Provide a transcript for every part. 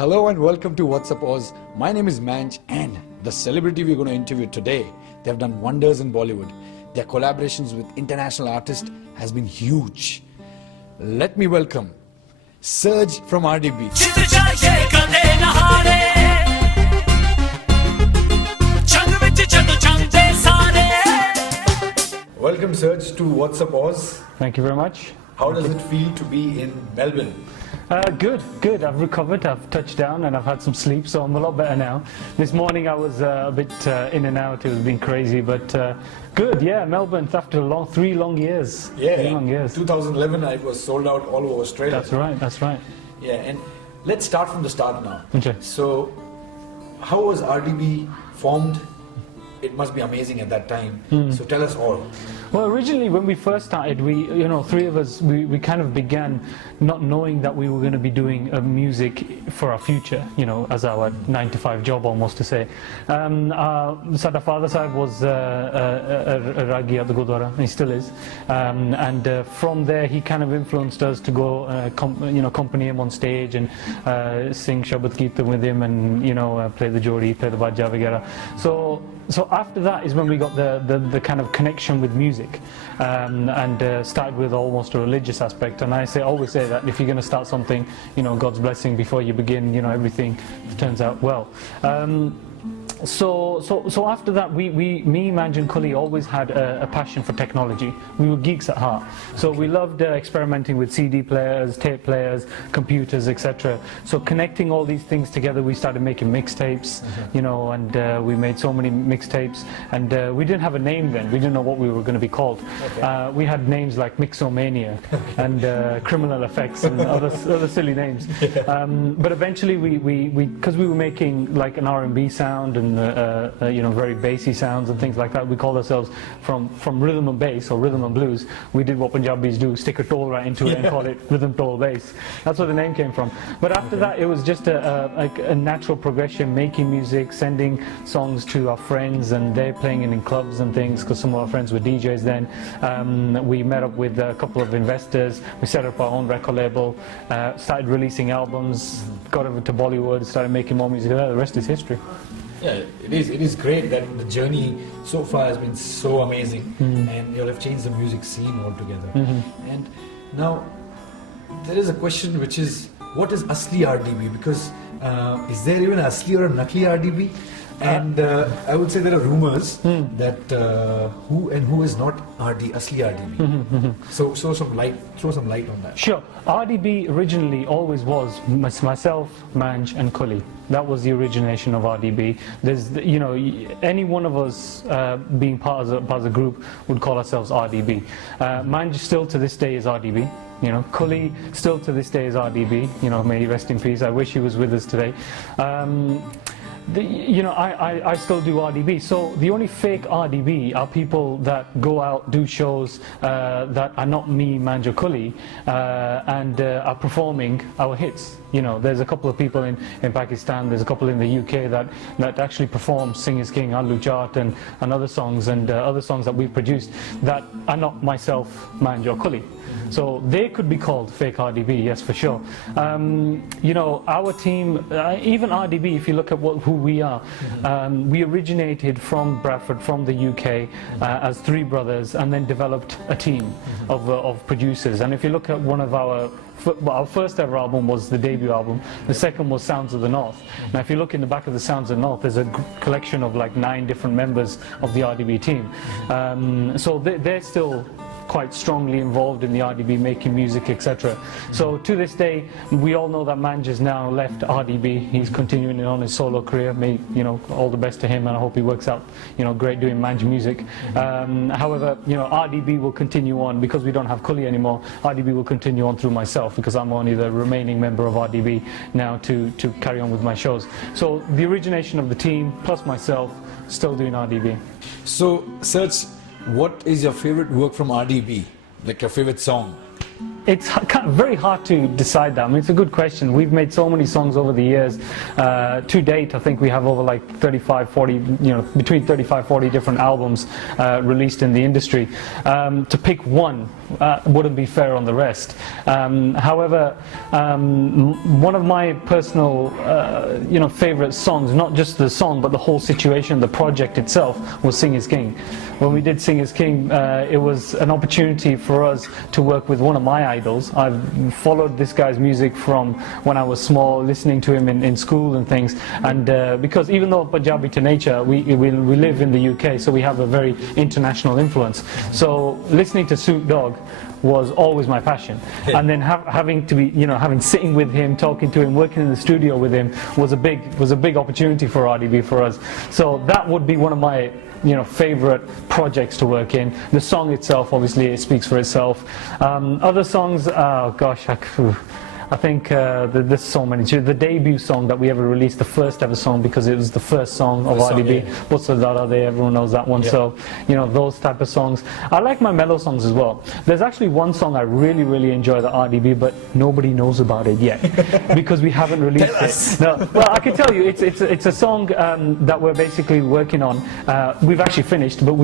Hello and welcome to What's Up Oz. My name is Manj and the celebrity we're going to interview today, they have done wonders in Bollywood. Their collaborations with international artists has been huge. Let me welcome Surj from RDB. Welcome Surj to What's Up Oz. Thank you very much. How does it feel to be in Melbourne? Good. I've recovered, I've touched down and I've had some sleep, so I'm a lot better now. This morning I was a bit in and out, it was been crazy, but good, yeah, Melbourne after 3 long years. Yeah, 3 long years. 2011 I was sold out all over Australia. That's right. Yeah, and let's start from the start now. Okay. So, how was RDB formed? It must be amazing at that time. So tell us all. Well, originally when we first started, we, three of us, we kind of began not knowing that we were going to be doing music for our future, as our 9-to-5 job almost to say. Sada father sahib was a ragi at the Gurdwara, he still is. And from there he kind of influenced us to go, accompany him on stage and sing Shabad Kirtan with him and, play the jodi, play the bajja, vagera. So after that is when we got the kind of connection with music and started with almost a religious aspect. And I always say that if you're going to start something, God's blessing before you begin, everything turns out well. So after that, me, Manj and Kully always had a passion for technology. We were geeks at heart. So we loved experimenting with CD players, tape players, computers, etc. So connecting all these things together, we started making mixtapes, and we made so many mixtapes. And we didn't have a name then. We didn't know what we were going to be called. Okay. We had names like Mixomania and Criminal Effects and other silly names. But eventually, because we were making like an R&B sound and very bassy sounds and things like that. We called ourselves from rhythm and bass or rhythm and blues. We did what Punjabis do, stick a toll right into it and call it rhythm toll bass. That's where the name came from. But after that, it was just a natural progression, making music, sending songs to our friends, and they're playing it in clubs and things because some of our friends were DJs then. We met up with a couple of investors. We set up our own record label, started releasing albums, got over to Bollywood, started making more music. The rest is history. Yeah, it is great that the journey so far has been so amazing, and you all have changed the music scene altogether. And now there is a question which is, what is Asli RDB? Because is there even Asli or a Nakli RDB? And I would say there are rumors that who is not Asli RDB. So throw some light on that. Sure. RDB originally always was myself, Manj and Kully. That was the origination of RDB. There's, any one of us being part of a group would call ourselves RDB. Manj still to this day is RDB. Kully still to this day is RDB. May he rest in peace. I wish he was with us today. I still do RDB. So the only fake RDB are people that go out, do shows that are not me, Manj or Kully, and are performing our hits. There's a couple of people in Pakistan, there's a couple in the UK that actually perform Sing Is King, Allu Chart and other songs and other songs that we've produced that are not myself, Manj or Kully. So they could be called fake RDB, yes, for sure. Our team, even RDB, if you look at who we are, we originated from Bradford, from the UK, as 3 brothers, and then developed a team of producers. And if you look at one of our first ever album was the debut album. The second was Sounds of the North. Now if you look in the back of the Sounds of the North, there's a collection of like 9 different members of the RDB team. So they're still quite strongly involved in the RDB, making music, etc. So to this day, we all know that Manj has now left RDB. He's continuing on his solo career. May all the best to him, and I hope he works out great doing Manj music. However, RDB will continue on because we don't have Kully anymore. RDB will continue on through myself because I'm only the remaining member of RDB now to carry on with my shows. So the origination of the team plus myself still doing RDB. So Surj, what is your favorite work from RDB? Like your favorite song? It's kind of very hard to decide that. I mean, it's a good question. We've made so many songs over the years. To date, I think we have over like 35, 40, between 35, 40 different albums released in the industry. To pick one wouldn't be fair on the rest. However, one of my personal, favorite songs, not just the song, but the whole situation, the project itself, was Sing Is King. When we did Sing Is King, it was an opportunity for us to work with one of my idols. I've followed this guy's music from when I was small, listening to him in school and things. And because even though Punjabi to nature, we live in the UK, so we have a very international influence. So listening to Snoop Dogg was always my passion. And then having to be, sitting with him, talking to him, working in the studio with him was a big opportunity for RDB for us. So that would be one of my favorite projects to work in. The song itself, obviously, it speaks for itself. Other songs, oh gosh, I think there's so many. The debut song that we ever released, the first ever song, because it was the first song of RDB. What's the Dada Day? Everyone knows that one. Yeah. So, those type of songs. I like my mellow songs as well. There's actually one song I really, really enjoy, the RDB, but nobody knows about it yet because we haven't released it. No, well, I can tell you, it's a song that we're basically working on. We've actually finished, but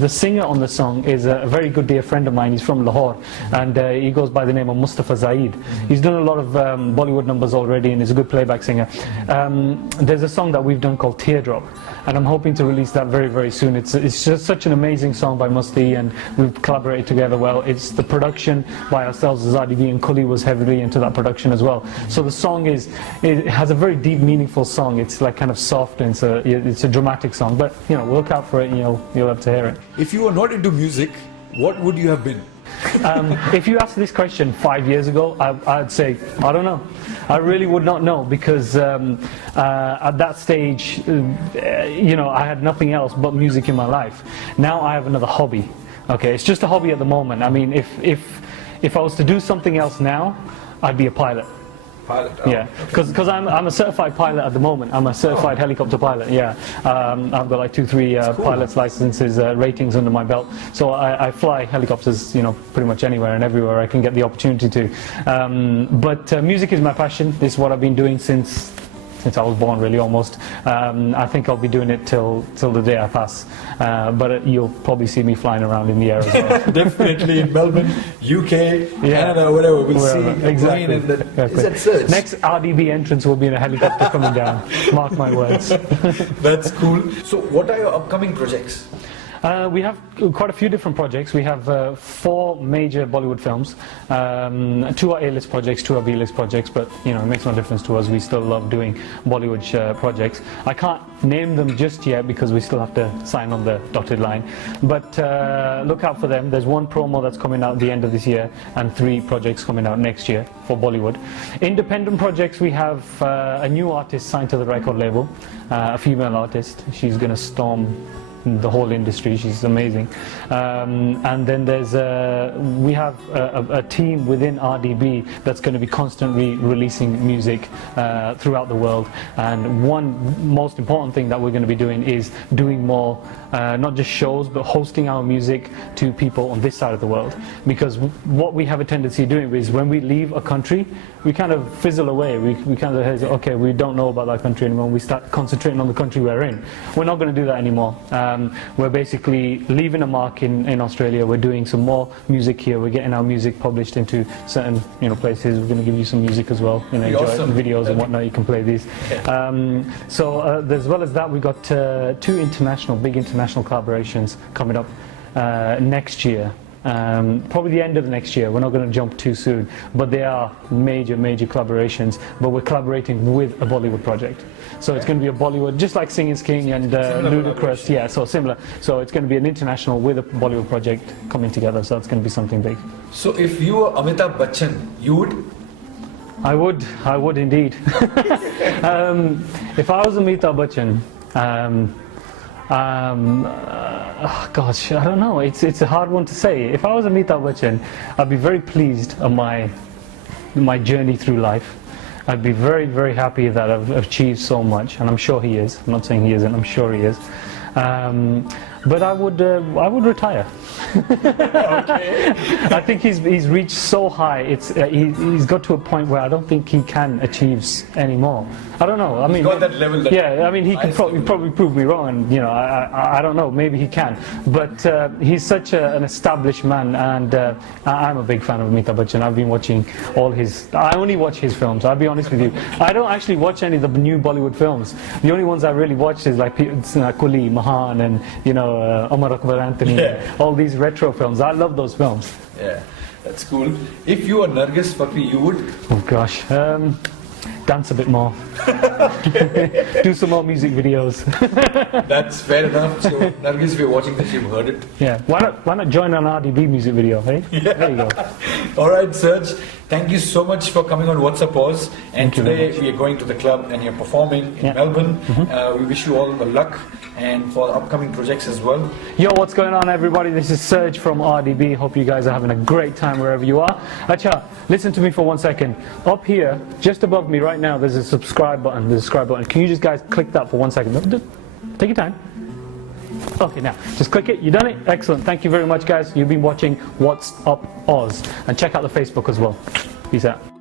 the singer on the song is a very good dear friend of mine. He's from Lahore, and he goes by the name of Mustafa Zaid. He's done a lot of Bollywood numbers already, and is a good playback singer. There's a song that we've done called Teardrop, and I'm hoping to release that very, very soon. It's just such an amazing song by Musti, and we've collaborated together well. It's the production by ourselves as RDB, and Kuli was heavily into that production as well. So the song it has a very deep, meaningful song. It's like kind of soft, and it's a dramatic song. But look out for it, and you'll have to hear it. If you were not into music, what would you have been? If you asked this question 5 years ago, I'd say, I don't know. I really would not know, because at that stage, I had nothing else but music in my life. Now I have another hobby. Okay, it's just a hobby at the moment. I mean, if I was to do something else now, I'd be a pilot. Pilot? Oh, yeah, because I'm a certified pilot at the moment. I'm a certified helicopter pilot, yeah. I've got like 2-3 pilot's licenses, ratings under my belt. So I fly helicopters, pretty much anywhere and everywhere I can get the opportunity to. But music is my passion. This is what I've been doing since I was born, really, almost. I think I'll be doing it till the day I pass. But you'll probably see me flying around in the air as well. Definitely in Melbourne, UK, Canada, whatever. We'll see. Exactly. Is that Surj? Next RDB entrance will be in a helicopter coming down. Mark my words. That's cool. So what are your upcoming projects? We have quite a few different projects. We have 4 major Bollywood films. 2 are A-list projects, 2 are B-list projects, but it makes no difference to us. We still love doing Bollywood projects. I can't name them just yet because we still have to sign on the dotted line. But look out for them. There's 1 promo that's coming out at the end of this year, and 3 projects coming out next year for Bollywood. Independent projects, we have a new artist signed to the record label, a female artist. She's going to storm the whole industry. She's amazing. And then we have a team within RDB that's going to be constantly releasing music throughout the world. And one most important thing that we're going to be doing is doing more, not just shows, but hosting our music to people on this side of the world. Because what we have a tendency of doing is when we leave a country, we kind of fizzle away. We kind of say, okay, we don't know about that country anymore. We start concentrating on the country we're in. We're not going to do that anymore. We're basically leaving a mark in Australia. We're doing some more music here. We're getting our music published into certain places. We're going to give you some music as well. Enjoy awesome. Videos and whatnot. You can play these. So as well as that, we've got 2 big international collaborations coming up next year. Probably the end of the next year. We're not going to jump too soon, but they are major collaborations. But we're collaborating with a Bollywood project, so it's going to be a Bollywood, just like Sing Is King and Ludacris. Yeah, so similar. So it's going to be an international with a Bollywood project coming together. So it's going to be something big. So if you were Amitabh Bachchan, you would? I would indeed. If I was Amitabh Bachchan. Gosh, I don't know. It's a hard one to say. If I was Amitabh Bachchan, I'd be very pleased on my journey through life. I'd be very happy that I've achieved so much, and I'm sure he is. I'm not saying he isn't. I'm sure he is. But I would retire. Okay. I think he's reached so high. He's got to a point where I don't think he can achieve any more. I don't know. I mean, got that level. That yeah, I mean, he can probably prove me wrong, and you know, I don't know. Maybe he can, but he's such an established man, and I'm a big fan of Amitabh Bachchan. I've been watching all his. I only watch his films. I'll be honest with you. I don't actually watch any of the new Bollywood films. The only ones I really watch is like Kuli, Mahan, and you know, Omar Akbar Anthony. All these retro films. I love those films. Yeah, that's cool. If you were Nargis Fakri, you would? Oh gosh. Dance a bit more. Do some more music videos. That's fair enough. So, Nargis, if you're watching this, you've heard it. Yeah. Why not join an RDB music video, hey? Yeah. There you go. All right, Surj. Thank you so much for coming on What's a Pause. And Thank you very today we are going to the club and you're performing in Yeah. Melbourne. We wish you all the luck and for upcoming projects as well. Yo, what's going on, everybody? This is Surj from RDB. Hope you guys are having a great time wherever you are. Acha, listen to me for 1 second. Up here, just above me right now, there's a subscribe button. There's a subscribe button. Can you just guys click that for 1 second? Take your time. Okay, now, just click it. You done it? Excellent. Thank you very much, guys. You've been watching What's Up Oz. And check out the Facebook as well. Peace out.